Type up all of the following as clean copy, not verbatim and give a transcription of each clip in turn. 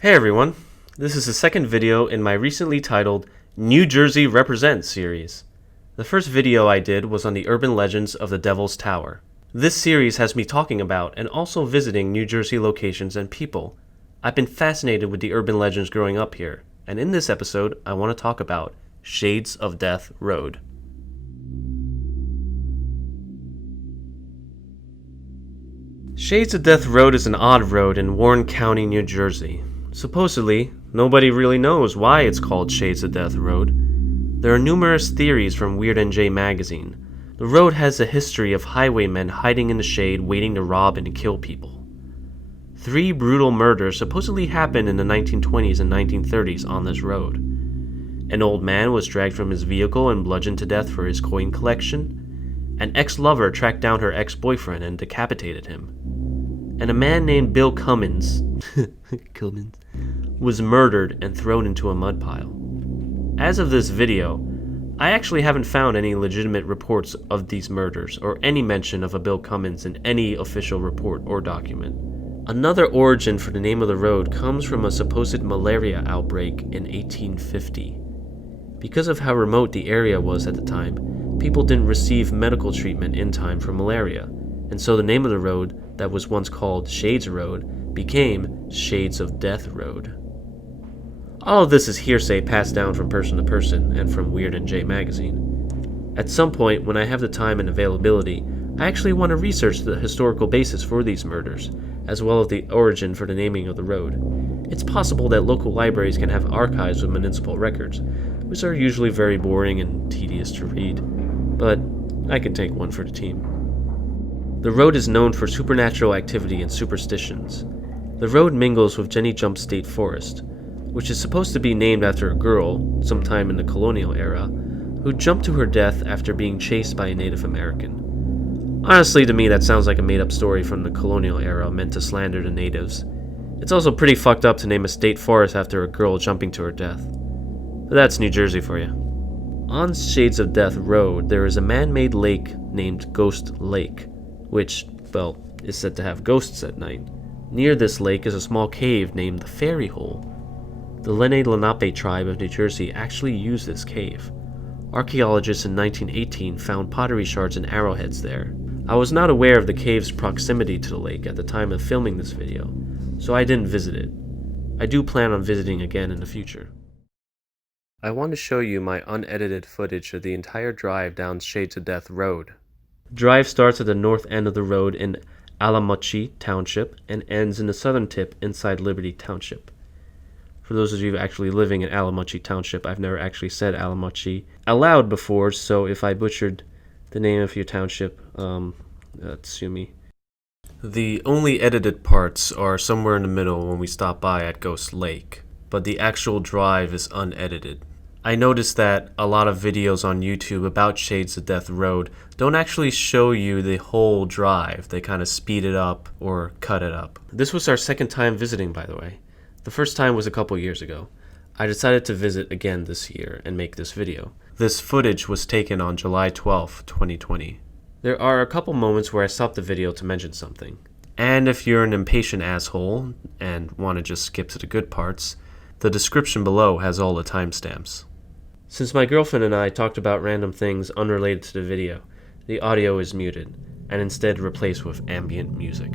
Hey everyone, this is the second video in my recently titled New Jersey Represents series. The first video I did was on the urban legends of the Devil's Tower. This series has me talking about and also visiting New Jersey locations and people. I've been fascinated with the urban legends growing up here, and in this episode I want to talk about Shades of Death Road. Shades of Death Road is an odd road in Warren County, New Jersey. Supposedly, nobody really knows why it's called Shades of Death Road. There are numerous theories from Weird NJ magazine. The road has a history of highwaymen hiding in the shade waiting to rob and kill people. 3 brutal murders supposedly happened in the 1920s and 1930s on this road. An old man was dragged from his vehicle and bludgeoned to death for his coin collection. An ex-lover tracked down her ex-boyfriend and decapitated him. And a man named Bill Cummins was murdered and thrown into a mud pile. As of this video, I actually haven't found any legitimate reports of these murders or any mention of a Bill Cummins in any official report or document. Another origin for the name of the road comes from a supposed malaria outbreak in 1850. Because of how remote the area was at the time, people didn't receive medical treatment in time for malaria, and so the name of the road that was once called Shades Road became Shades of Death Road. All of this is hearsay passed down from person to person and from Weird NJ magazine. At some point, when I have the time and availability, I actually want to research the historical basis for these murders, as well as the origin for the naming of the road. It's possible that local libraries can have archives of municipal records, which are usually very boring and tedious to read, but I can take one for the team. The road is known for supernatural activity and superstitions. The road mingles with Jenny Jump State Forest, which is supposed to be named after a girl, sometime in the colonial era, who jumped to her death after being chased by a Native American. Honestly, to me that sounds like a made-up story from the colonial era meant to slander the natives. It's also pretty fucked up to name a state forest after a girl jumping to her death. But that's New Jersey for you. On Shades of Death Road, there is a man-made lake named Ghost Lake, which, well, is said to have ghosts at night. Near this lake is a small cave named the Fairy Hole. The Lenape tribe of New Jersey actually used this cave. Archaeologists in 1918 found pottery shards and arrowheads there. I was not aware of the cave's proximity to the lake at the time of filming this video, so I didn't visit it. I do plan on visiting again in the future. I want to show you my unedited footage of the entire drive down Shades of Death Road. The drive starts at the north end of the road in Alamuchee Township and ends in the southern tip inside Liberty Township. For those of you actually living in Alamuchee Township, I've never actually said Alamuchee aloud before, so if I butchered the name of your township, sue me. The only edited parts are somewhere in the middle when we stop by at Ghost Lake, but the actual drive is unedited. I noticed that a lot of videos on YouTube about Shades of Death Road don't actually show you the whole drive. They kind of speed it up or cut it up. This was our second time visiting, by the way. The first time was a couple years ago. I decided to visit again this year and make this video. This footage was taken on July 12, 2020. There are a couple moments where I stopped the video to mention something. And if you're an impatient asshole and want to just skip to the good parts, the description below has all the timestamps. Since my girlfriend and I talked about random things unrelated to the video, the audio is muted, and instead replaced with ambient music.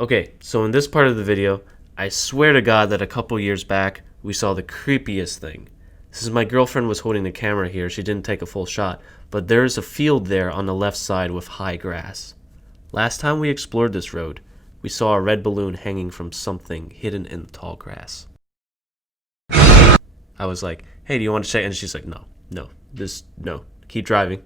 Okay, so in this part of the video, I swear to God that a couple years back, we saw the creepiest thing. Since my girlfriend was holding the camera here, she didn't take a full shot, but there's a field there on the left side with high grass. Last time we explored this road, we saw a red balloon hanging from something hidden in the tall grass. I was like, hey, do you want to check? And she's like, no, keep driving.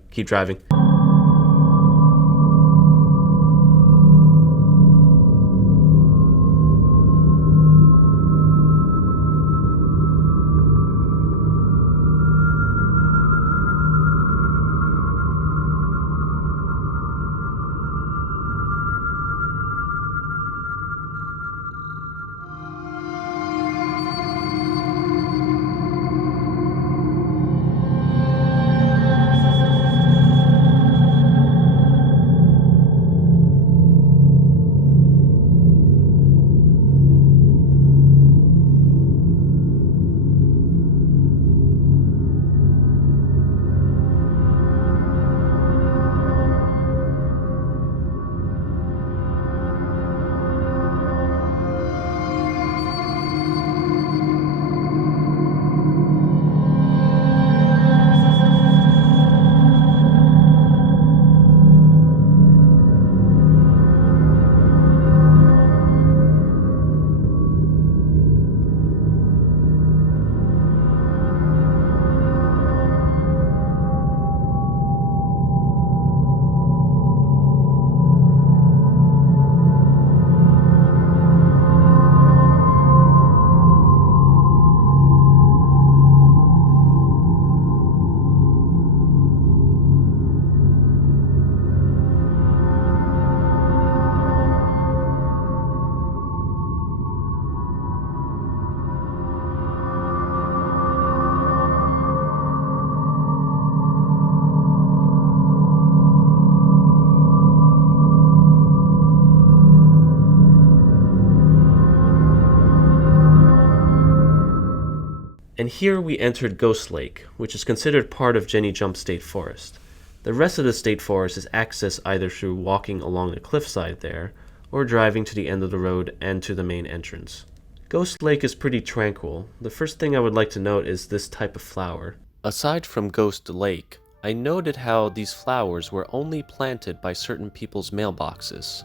And here we entered Ghost Lake, which is considered part of Jenny Jump State Forest. The rest of the state forest is accessed either through walking along the cliffside there, or driving to the end of the road and to the main entrance. Ghost Lake is pretty tranquil. The first thing I would like to note is this type of flower. Aside from Ghost Lake, I noted how these flowers were only planted by certain people's mailboxes,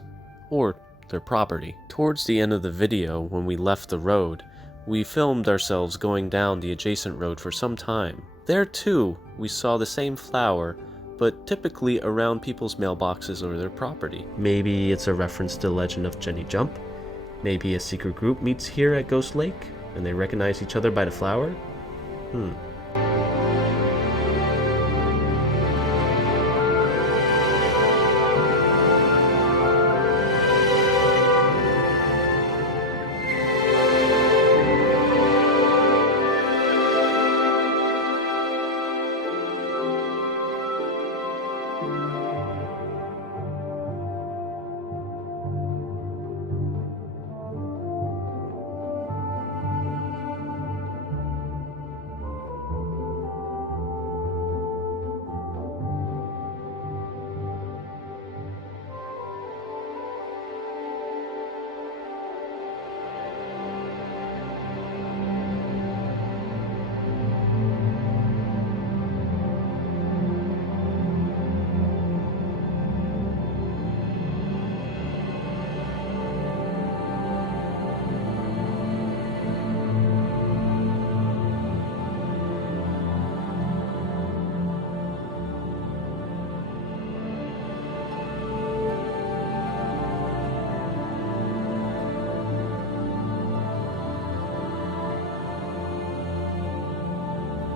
or their property. Towards the end of the video, when we left the road, we filmed ourselves going down the adjacent road for some time. There too, we saw the same flower, but typically around people's mailboxes or their property. Maybe it's a reference to the legend of Jenny Jump. Maybe a secret group meets here at Ghost Lake, and they recognize each other by the flower?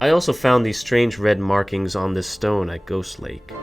I also found these strange red markings on this stone at Ghost Lake.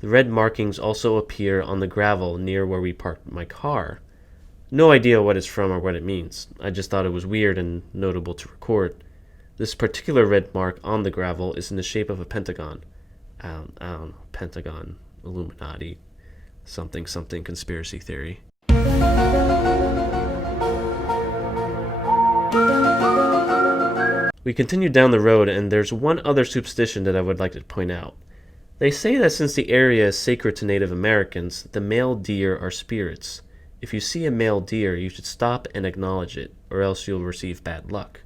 The red markings also appear on the gravel near where we parked my car. No idea what it's from or what it means. I just thought it was weird and notable to record. This particular red mark on the gravel is in the shape of a pentagon. I don't know, Pentagon, Illuminati, something conspiracy theory. We continue down the road, and there's one other superstition that I would like to point out. They say that since the area is sacred to Native Americans, the male deer are spirits. If you see a male deer, you should stop and acknowledge it, or else you'll receive bad luck.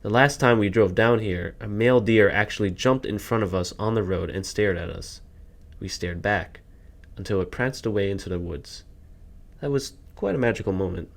The last time we drove down here, a male deer actually jumped in front of us on the road and stared at us. We stared back, until it pranced away into the woods. That was quite a magical moment.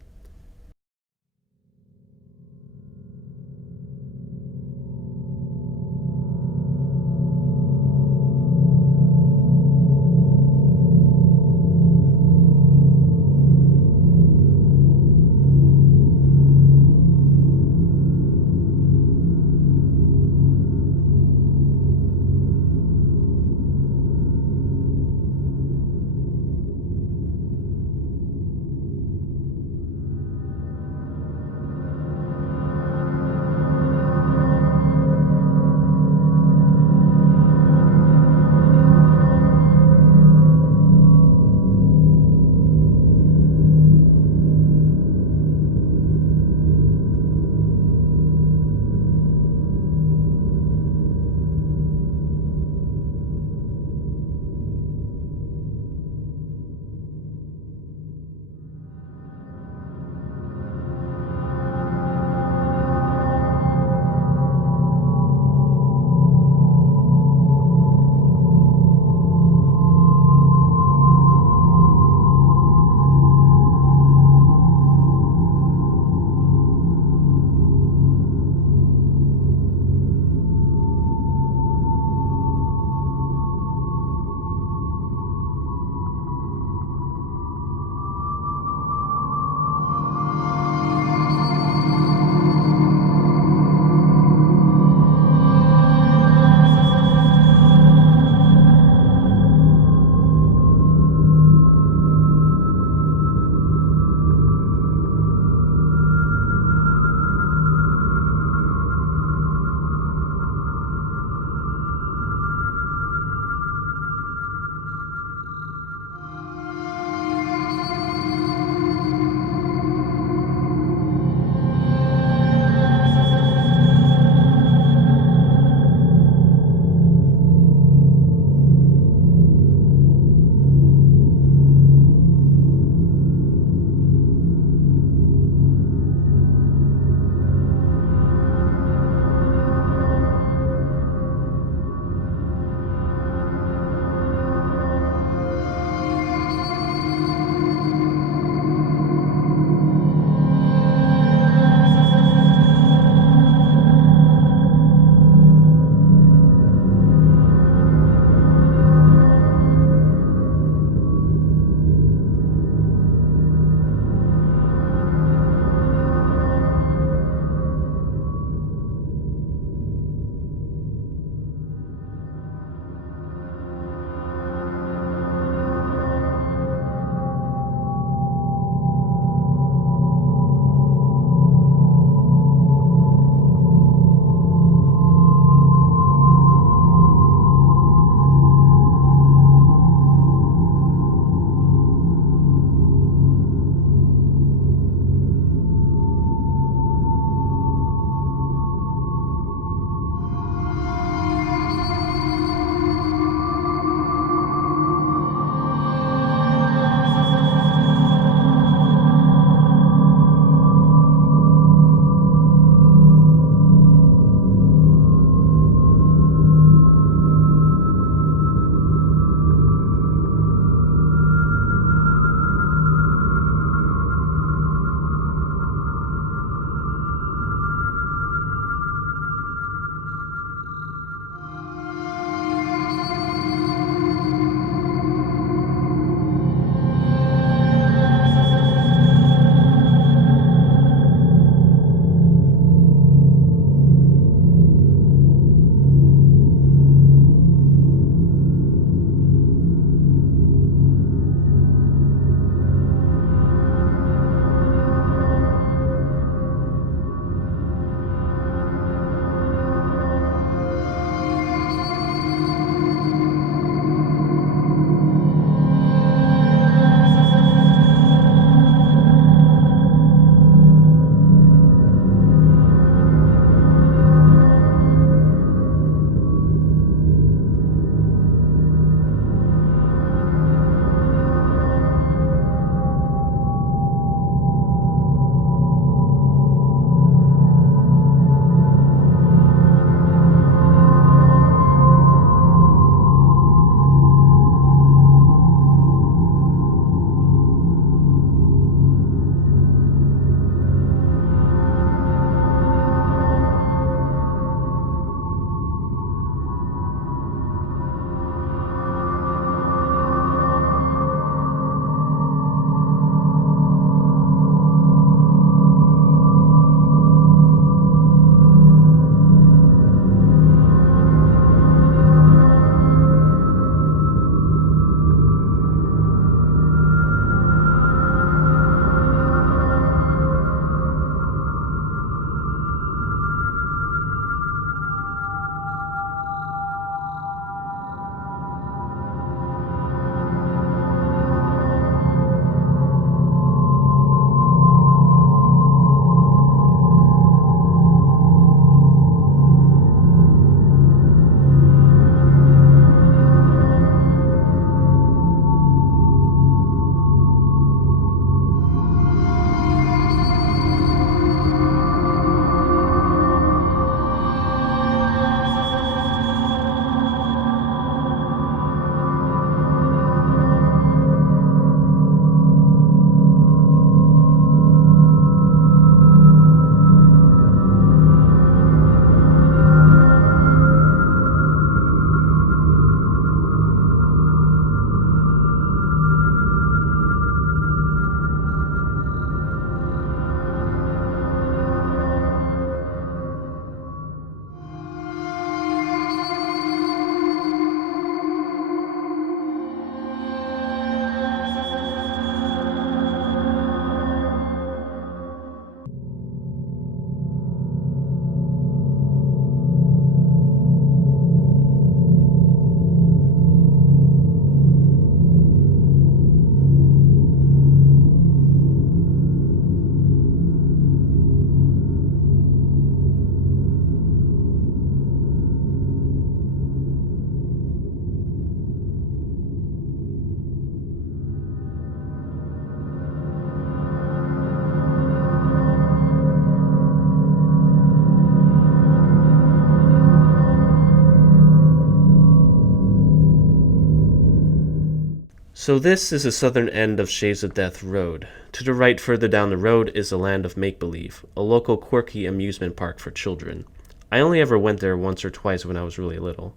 So this is the southern end of Shades of Death Road. To the right further down the road is the Land of Make-Believe, a local quirky amusement park for children. I only ever went there once or twice when I was really little.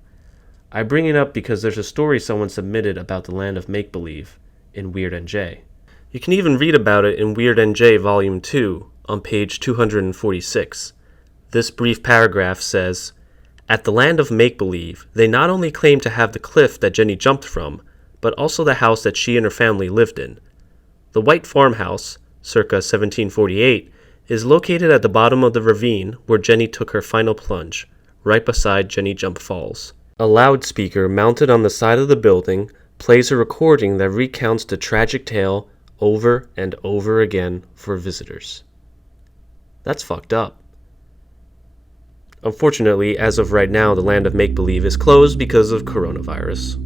I bring it up because there's a story someone submitted about the Land of Make-Believe in Weird NJ. You can even read about it in Weird NJ Volume 2 on page 246. This brief paragraph says, "At the Land of Make-Believe, they not only claim to have the cliff that Jenny jumped from, but also the house that she and her family lived in. The white farmhouse, circa 1748, is located at the bottom of the ravine where Jenny took her final plunge, right beside Jenny Jump Falls. A loudspeaker mounted on the side of the building plays a recording that recounts the tragic tale over and over again for visitors." That's fucked up. Unfortunately, as of right now, the Land of Make-Believe is closed because of coronavirus.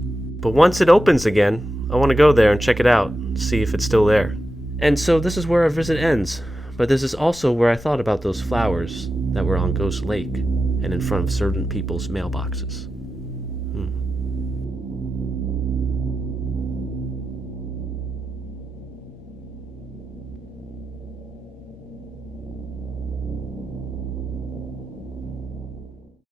But once it opens again, I want to go there and check it out, see if it's still there. And so this is where our visit ends, but this is also where I thought about those flowers that were on Ghost Lake and in front of certain people's mailboxes.